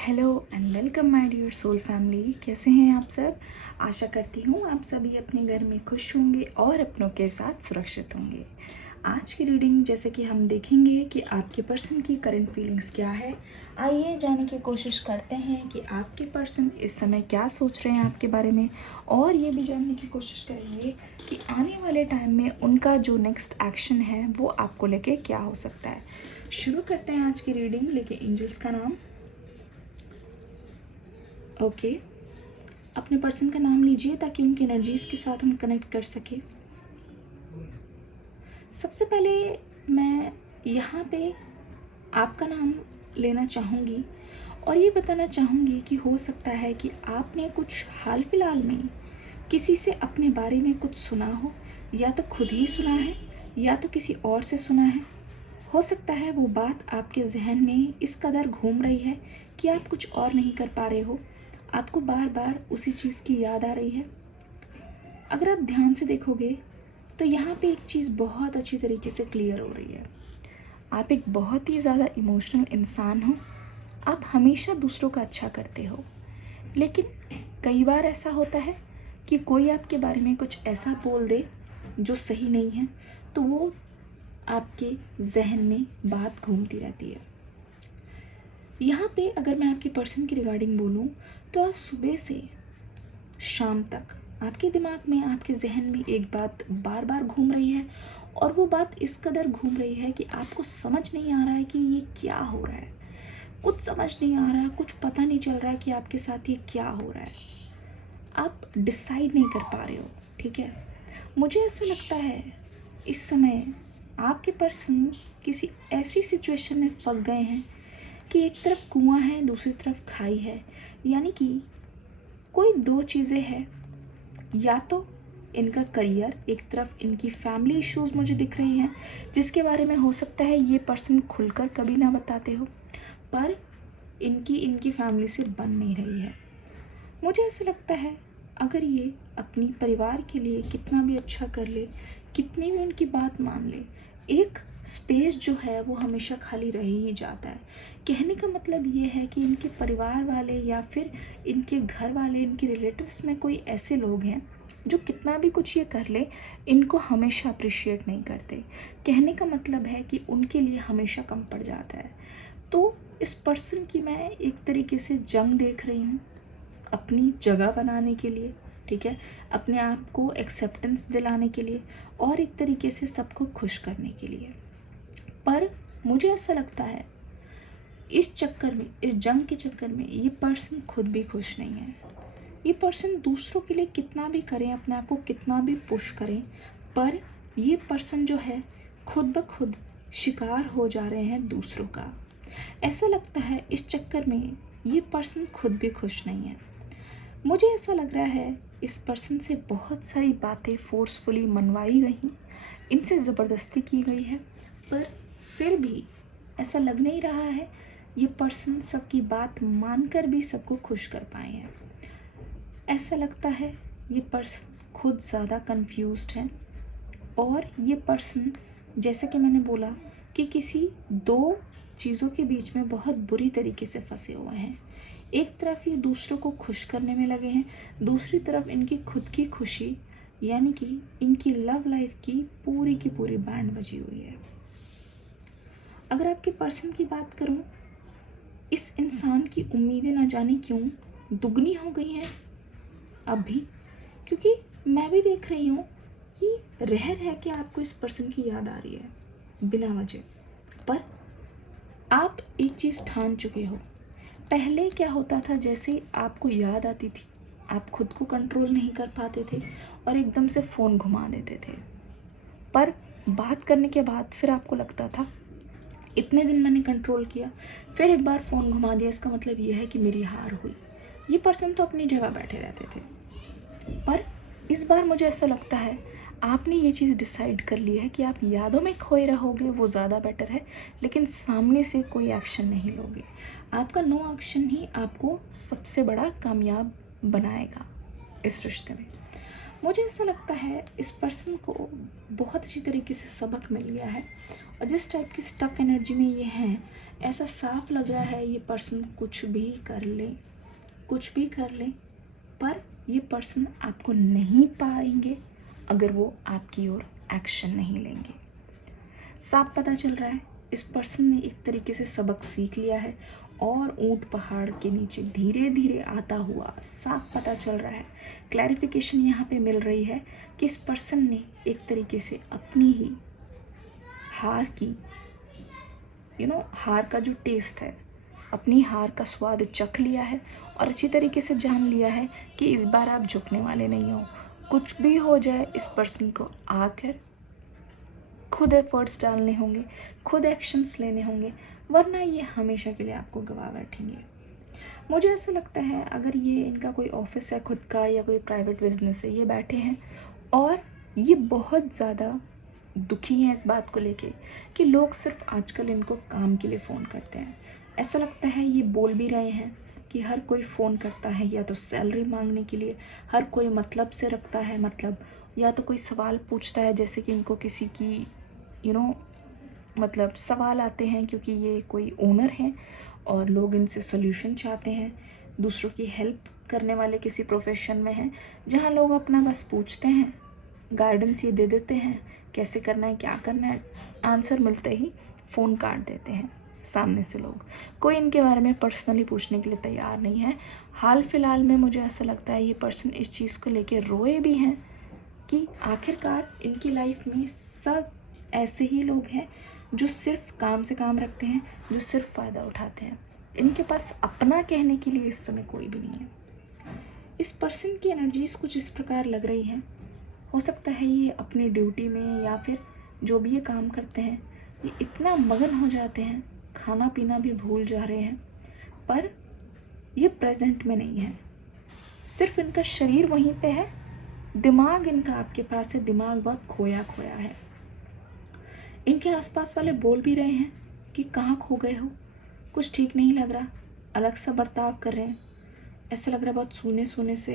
Hello and welcome my dear soul family. कैसे हैं आप सब? आशा करती हूँ आप सभी अपने घर में खुश होंगे और अपनों के साथ सुरक्षित होंगे। आज की रीडिंग जैसे कि हम देखेंगे कि आपके पर्सन की करंट फीलिंग्स क्या है। आइए जानने की कोशिश करते हैं कि आपके पर्सन इस समय क्या सोच रहे हैं आपके बारे में, और ये भी जानने की कोशिश करेंगे कि आने वाले टाइम में उनका जो नेक्स्ट एक्शन है वो आपको लेके क्या हो सकता है। शुरू करते हैं आज की रीडिंग लेके एंजल्स का नाम। ओके, अपने पर्सन का नाम लीजिए ताकि उनकी एनर्जीज के साथ हम कनेक्ट कर सकें। सबसे पहले मैं यहाँ पे आपका नाम लेना चाहूँगी और ये बताना चाहूँगी कि हो सकता है कि आपने कुछ हाल फिलहाल में किसी से अपने बारे में कुछ सुना हो, या तो खुद ही सुना है या तो किसी और से सुना है। हो सकता है वो बात आपके जहन में इस कदर घूम रही है कि आप कुछ और नहीं कर पा रहे हो, आपको बार बार उसी चीज़ की याद आ रही है। अगर आप ध्यान से देखोगे तो यहाँ पे एक चीज़ बहुत अच्छी तरीके से क्लियर हो रही है। आप एक बहुत ही ज़्यादा इमोशनल इंसान हो। आप हमेशा दूसरों का अच्छा करते हो, लेकिन कई बार ऐसा होता है कि कोई आपके बारे में कुछ ऐसा बोल दे जो सही नहीं है, तो वो आपके जहन में बात घूमती रहती है। यहाँ पे अगर मैं आपके पर्सन की रिगार्डिंग बोलूँ तो आज सुबह से शाम तक आपके दिमाग में, आपके जहन में एक बात बार बार घूम रही है, और वो बात इस कदर घूम रही है कि आपको समझ नहीं आ रहा है कि ये क्या हो रहा है। कुछ समझ नहीं आ रहा, कुछ पता नहीं चल रहा कि आपके साथ ये क्या हो रहा है। आप डिसाइड नहीं कर पा रहे हो, ठीक है। मुझे ऐसा लगता है इस समय आपके पर्सन किसी ऐसी सिचुएशन में फंस गए हैं कि एक तरफ कुआं है, दूसरी तरफ खाई है। यानी कि कोई दो चीज़ें हैं, या तो इनका करियर, एक तरफ इनकी फैमिली इश्यूज मुझे दिख रही हैं जिसके बारे में हो सकता है ये पर्सन खुलकर कभी ना बताते हो, पर इनकी इनकी फैमिली से बन नहीं रही है। मुझे ऐसा लगता है अगर ये अपनी परिवार के लिए कितना भी अच्छा कर ले, कितनी भी उनकी बात मान ले, एक स्पेस जो है वो हमेशा खाली रह ही जाता है। कहने का मतलब ये है कि इनके परिवार वाले या फिर इनके घर वाले, इनके रिलेटिव्स में कोई ऐसे लोग हैं जो कितना भी कुछ ये कर ले, इनको हमेशा अप्रिशिएट नहीं करते। कहने का मतलब है कि उनके लिए हमेशा कम पड़ जाता है। तो इस पर्सन की मैं एक तरीके से जंग देख रही हूँ अपनी जगह बनाने के लिए, ठीक है, अपने आप को एक्सेप्टेंस दिलाने के लिए, और एक तरीके से सबको खुश करने के लिए। पर मुझे ऐसा लगता है इस चक्कर में, इस जंग के चक्कर में ये पर्सन खुद भी खुश नहीं है। ये पर्सन दूसरों के लिए कितना भी करें, अपने आप को कितना भी पुश करें, पर ये पर्सन जो है खुद ब खुद शिकार हो जा रहे हैं दूसरों का। ऐसा लगता है इस चक्कर में ये पर्सन खुद भी खुश नहीं है। मुझे ऐसा लग रहा है इस पर्सन से बहुत सारी बातें फोर्सफुली मनवाई गई, इनसे ज़बरदस्ती की गई है, पर फिर भी ऐसा लग नहीं रहा है ये पर्सन सबकी बात मानकर भी सबको खुश कर पाए हैं। ऐसा लगता है ये पर्सन खुद ज़्यादा कंफ्यूज्ड है, और ये पर्सन, जैसा कि मैंने बोला, कि किसी दो चीज़ों के बीच में बहुत बुरी तरीके से फंसे हुए हैं। एक तरफ ये दूसरों को खुश करने में लगे हैं, दूसरी तरफ इनकी खुद की खुशी, यानी कि इनकी लव लाइफ की पूरी बैंड बजी हुई है। अगर आपके पर्सन की बात करूं, इस इंसान की उम्मीदें ना जाने क्यों दुगनी हो गई हैं अभी, क्योंकि मैं भी देख रही हूँ कि रह रह के आपको इस पर्सन की याद आ रही है बिना वजह। पर आप एक चीज़ ठान चुके हो। पहले क्या होता था, जैसे आपको याद आती थी आप खुद को कंट्रोल नहीं कर पाते थे और एकदम से फ़ोन घुमा देते थे, पर बात करने के बाद फिर आपको लगता था इतने दिन मैंने कंट्रोल किया, फिर एक बार फ़ोन घुमा दिया, इसका मतलब ये है कि मेरी हार हुई। ये पर्सन तो अपनी जगह बैठे रहते थे, पर इस बार मुझे ऐसा लगता है आपने ये चीज़ डिसाइड कर ली है कि आप यादों में खोए रहोगे, वो ज़्यादा बेटर है, लेकिन सामने से कोई एक्शन नहीं लोगे। आपका नो एक्शन ही आपको सबसे बड़ा कामयाब बनाएगा इस रिश्ते में। मुझे ऐसा लगता है इस पर्सन को बहुत अच्छी तरीके से सबक मिल गया है, और जिस टाइप की स्टक एनर्जी में ये हैं, ऐसा साफ लग रहा है ये पर्सन कुछ भी कर ले, कुछ भी कर ले, पर ये पर्सन आपको नहीं पाएंगे अगर वो आपकी ओर एक्शन नहीं लेंगे। साफ पता चल रहा है इस पर्सन ने एक तरीके से सबक सीख लिया है और ऊंट पहाड़ के नीचे धीरे धीरे आता हुआ साफ पता चल रहा है। क्लैरिफिकेशन यहाँ पे मिल रही है कि इस पर्सन ने एक तरीके से अपनी ही हार की हार का जो टेस्ट है, अपनी हार का स्वाद चख लिया है और अच्छी तरीके से जान लिया है कि इस बार आप झुकने वाले नहीं हो। कुछ भी हो जाए इस पर्सन को आकर खुद एफर्ट्स डालने होंगे, खुद एक्शंस लेने होंगे, वरना ये हमेशा के लिए आपको गवा बैठेंगे। मुझे ऐसा लगता है अगर ये इनका कोई ऑफिस है खुद का या कोई प्राइवेट बिजनेस है, ये बैठे हैं और ये बहुत ज़्यादा दुखी हैं इस बात को लेके कि लोग सिर्फ आजकल इनको काम के लिए फ़ोन करते हैं। ऐसा लगता है ये बोल भी रहे हैं कि हर कोई फ़ोन करता है या तो सैलरी मांगने के लिए, हर कोई मतलब से रखता है, मतलब या तो कोई सवाल पूछता है जैसे कि इनको किसी की मतलब सवाल आते हैं क्योंकि ये कोई ओनर हैं और लोग इनसे सोल्यूशन चाहते हैं, दूसरों की हेल्प करने वाले किसी प्रोफेशन में हैं जहाँ लोग अपना बस पूछते हैं, गाइडेंस ये दे देते हैं कैसे करना है क्या करना है, आंसर मिलते ही फ़ोन काट देते हैं सामने से लोग। कोई इनके बारे में पर्सनली पूछने के लिए तैयार नहीं है। हाल फिलहाल में मुझे ऐसा लगता है ये पर्सन इस चीज़ को लेके रोए भी हैं कि आखिरकार इनकी लाइफ में सब ऐसे ही लोग हैं जो सिर्फ काम से काम रखते हैं, जो सिर्फ फ़ायदा उठाते हैं। इनके पास अपना कहने के लिए इस समय कोई भी नहीं है। इस पर्सन की एनर्जीज कुछ इस प्रकार लग रही हैं, हो सकता है ये अपनी ड्यूटी में या फिर जो भी ये काम करते हैं ये इतना मगन हो जाते हैं, खाना पीना भी भूल जा रहे हैं, पर ये प्रेजेंट में नहीं है। सिर्फ इनका शरीर वहीं पे है, दिमाग इनका आपके पास है, दिमाग बहुत खोया खोया है। इनके आसपास वाले बोल भी रहे हैं कि कहाँ खो गए हो, कुछ ठीक नहीं लग रहा, अलग सा बर्ताव कर रहे हैं, ऐसा लग रहा है बहुत सूने सूने से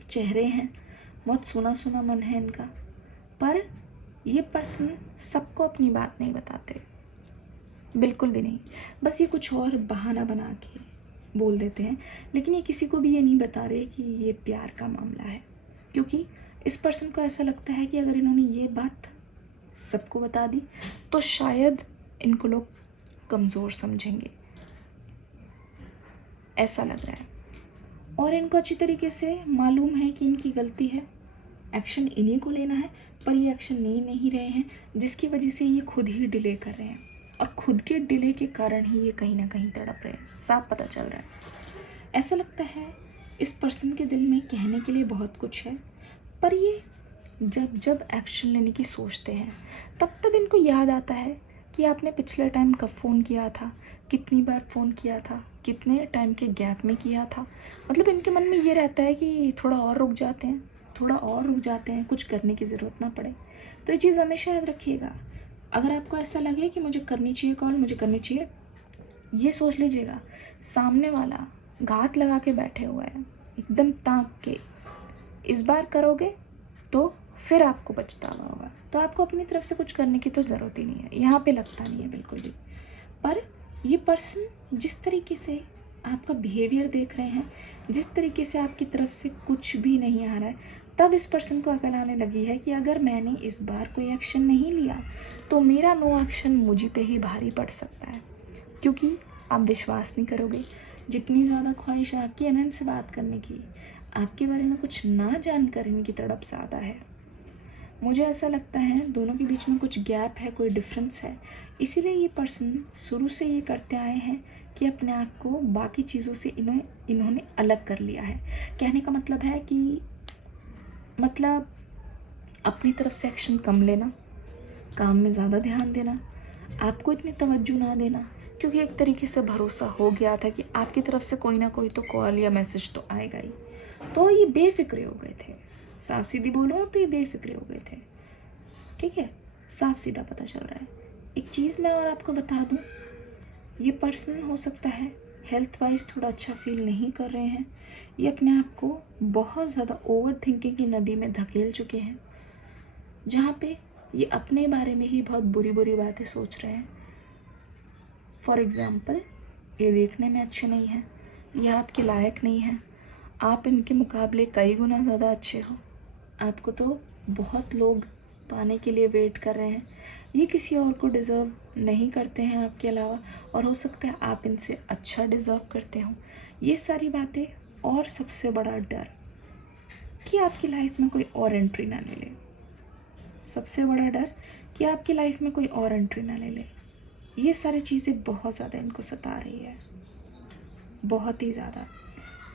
चेहरे हैं, बहुत सूना सूना मन है इनका। पर ये पर्सन सबको अपनी बात नहीं बताते, बिल्कुल भी नहीं। बस ये कुछ और बहाना बना के बोल देते हैं, लेकिन ये किसी को भी ये नहीं बता रहे कि ये प्यार का मामला है, क्योंकि इस पर्सन को ऐसा लगता है कि अगर इन्होंने ये बात सबको बता दी तो शायद इनको लोग कमज़ोर समझेंगे, ऐसा लग रहा है। और इनको अच्छी तरीके से मालूम है कि इनकी गलती है, एक्शन इन्हीं को लेना है, पर ये एक्शन ले नहीं रहे हैं, जिसकी वजह से ये खुद ही डिले कर रहे हैं और खुद के डिले के कारण ही ये कहीं ना कहीं तड़प रहे हैं, साफ पता चल रहा है। ऐसा लगता है इस पर्सन के दिल में कहने के लिए बहुत कुछ है, पर ये जब जब एक्शन लेने की सोचते हैं तब तब इनको याद आता है कि आपने पिछले टाइम कब फ़ोन किया था, कितनी बार फ़ोन किया था, कितने टाइम के गैप में किया था। मतलब इनके मन में ये रहता है कि थोड़ा और रुक जाते हैं, थोड़ा और रुक जाते हैं, कुछ करने की ज़रूरत ना पड़े। तो ये चीज़ हमेशा याद रखिएगा। अगर आपको ऐसा लगे कि मुझे करनी चाहिए कॉल, मुझे करनी चाहिए, ये सोच लीजिएगा सामने वाला घात लगा के बैठे हुए हैं, एकदम ताक के। इस बार करोगे तो फिर आपको पछतावा होगा, तो आपको अपनी तरफ से कुछ करने की तो ज़रूरत ही नहीं है, यहाँ पे लगता नहीं है बिल्कुल भी। पर ये पर्सन जिस तरीके से आपका बिहेवियर देख रहे हैं, जिस तरीके से आपकी तरफ से कुछ भी नहीं आ रहा है, तब इस पर्सन को अकल आने लगी है कि अगर मैंने इस बार कोई एक्शन नहीं लिया तो मेरा नो एक्शन मुझे पे ही भारी पड़ सकता है। क्योंकि आप विश्वास नहीं करोगे, जितनी ज़्यादा ख्वाहिश है आपकी अनंत से बात करने की, आपके बारे में कुछ ना जानकर इनकी तड़प ज़्यादा है। मुझे ऐसा लगता है दोनों के बीच में कुछ गैप है, कोई डिफरेंस है, इसीलिए ये पर्सन शुरू से ये करते आए हैं कि अपने आप को बाकी चीज़ों से इन्होंने अलग कर लिया है। कहने का मतलब है कि मतलब अपनी तरफ से एक्शन कम लेना, काम में ज़्यादा ध्यान देना, आपको इतनी तवज्जो ना देना, क्योंकि एक तरीके से भरोसा हो गया था कि आपकी तरफ से कोई ना कोई तो कॉल या मैसेज तो आएगा ही। तो ये बेफिक्रे हो गए थे, साफ सीधी बोलो तो ये बेफिक्रे हो गए थे। ठीक है, साफ सीधा पता चल रहा है। एक चीज़ मैं और आपको बता दूं, ये पर्सन हो सकता है हेल्थ वाइज थोड़ा अच्छा फील नहीं कर रहे हैं, ये अपने आप को बहुत ज़्यादा ओवर थिंकिंग की नदी में धकेल चुके हैं, जहाँ पे ये अपने बारे में ही बहुत बुरी बुरी बातें सोच रहे हैं। फॉर एग्ज़ाम्पल, ये देखने में अच्छे नहीं हैं, ये आपके लायक नहीं हैं, आप इनके मुकाबले कई गुना ज़्यादा अच्छे हो, आपको तो बहुत लोग पाने के लिए वेट कर रहे हैं, ये किसी और को डिज़र्व नहीं करते हैं आपके अलावा, और हो सकता है आप इनसे अच्छा डिज़र्व करते हो। ये सारी बातें, और सबसे बड़ा डर कि आपकी लाइफ में कोई और एंट्री ना ले ले। सबसे बड़ा डर कि आपकी लाइफ में कोई और एंट्री ना ले ले। ये सारी चीज़ें बहुत ज़्यादा इनको सता रही है, बहुत ही ज़्यादा।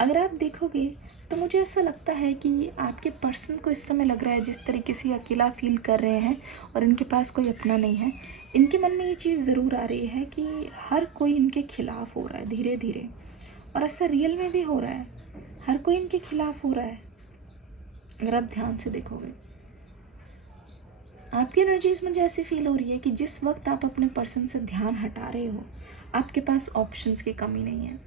अगर आप देखोगे तो मुझे ऐसा लगता है कि आपके पर्सन को इस समय लग रहा है, जिस तरीके से अकेला फील कर रहे हैं और इनके पास कोई अपना नहीं है, इनके मन में ये चीज़ ज़रूर आ रही है कि हर कोई इनके खिलाफ़ हो रहा है धीरे धीरे, और ऐसा रियल में भी हो रहा है, हर कोई इनके खिलाफ़ हो रहा है। अगर आप ध्यान से देखोगे, आपकी एनर्जीज मुझे ऐसी फील हो रही है कि जिस वक्त आप अपने पर्सन से ध्यान हटा रहे हो, आपके पास ऑप्शंस की कमी नहीं है,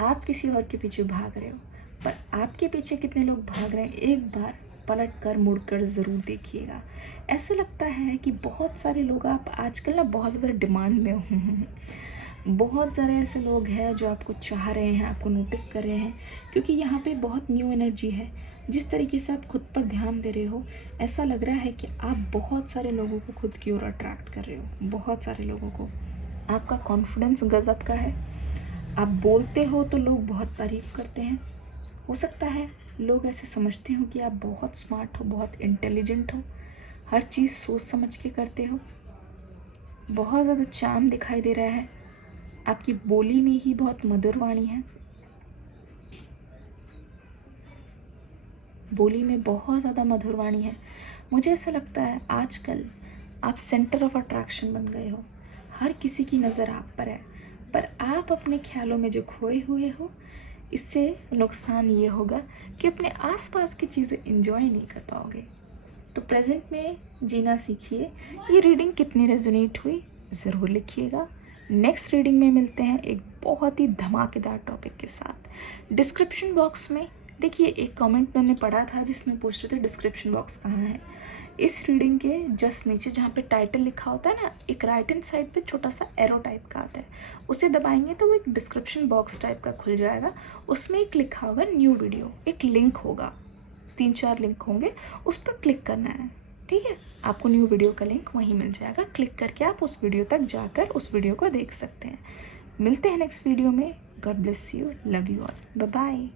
आप किसी और के पीछे भाग रहे हो, पर आपके पीछे कितने लोग भाग रहे हैं एक बार पलट कर मुड़ कर ज़रूर देखिएगा। ऐसा लगता है कि बहुत सारे लोग, आप आजकल ना बहुत ज़्यादा डिमांड में हो बहुत सारे ऐसे लोग हैं जो आपको चाह रहे हैं, आपको नोटिस कर रहे हैं, क्योंकि यहाँ पे बहुत न्यू एनर्जी है। जिस तरीके से आप खुद पर ध्यान दे रहे हो, ऐसा लग रहा है कि आप बहुत सारे लोगों को खुद की ओर अट्रैक्ट कर रहे हो, बहुत सारे लोगों को। आपका कॉन्फिडेंस गज़ब का है, आप बोलते हो तो लोग बहुत तारीफ़ करते हैं। हो सकता है लोग ऐसे समझते हो कि आप बहुत स्मार्ट हो, बहुत इंटेलिजेंट हो, हर चीज़ सोच समझ के करते हो। बहुत ज़्यादा चार्म दिखाई दे रहा है, आपकी बोली में ही बहुत मधुर वाणी है, बोली में बहुत ज़्यादा मधुर वाणी है। मुझे ऐसा लगता है आजकल आप सेंटर ऑफ अट्रैक्शन बन गए हो, हर किसी की नज़र आप पर है, पर आप अपने ख्यालों में जो खोए हुए हो, इससे नुकसान ये होगा कि अपने आसपास की चीज़ें एंजॉय नहीं कर पाओगे। तो प्रेजेंट में जीना सीखिए। ये रीडिंग कितनी रेजोनेट हुई ज़रूर लिखिएगा। नेक्स्ट रीडिंग में मिलते हैं एक बहुत ही धमाकेदार टॉपिक के साथ। डिस्क्रिप्शन बॉक्स में देखिए, एक कमेंट मैंने पढ़ा था जिसमें पूछ रहे थे डिस्क्रिप्शन बॉक्स कहाँ है। इस रीडिंग के जस्ट नीचे जहाँ पे टाइटल लिखा होता है ना, एक राइट हैंड साइड पे छोटा सा एरो टाइप का आता है, उसे दबाएंगे तो वो एक डिस्क्रिप्शन बॉक्स टाइप का खुल जाएगा। उसमें एक लिखा होगा न्यू वीडियो, एक लिंक होगा, 3-4 लिंक होंगे, उस पर क्लिक करना है। ठीक है, आपको न्यू वीडियो का लिंक वहीं मिल जाएगा, क्लिक करके आप उस वीडियो तक जाकर उस वीडियो को देख सकते हैं। मिलते हैं नेक्स्ट वीडियो में। God bless you, love you all, bye bye.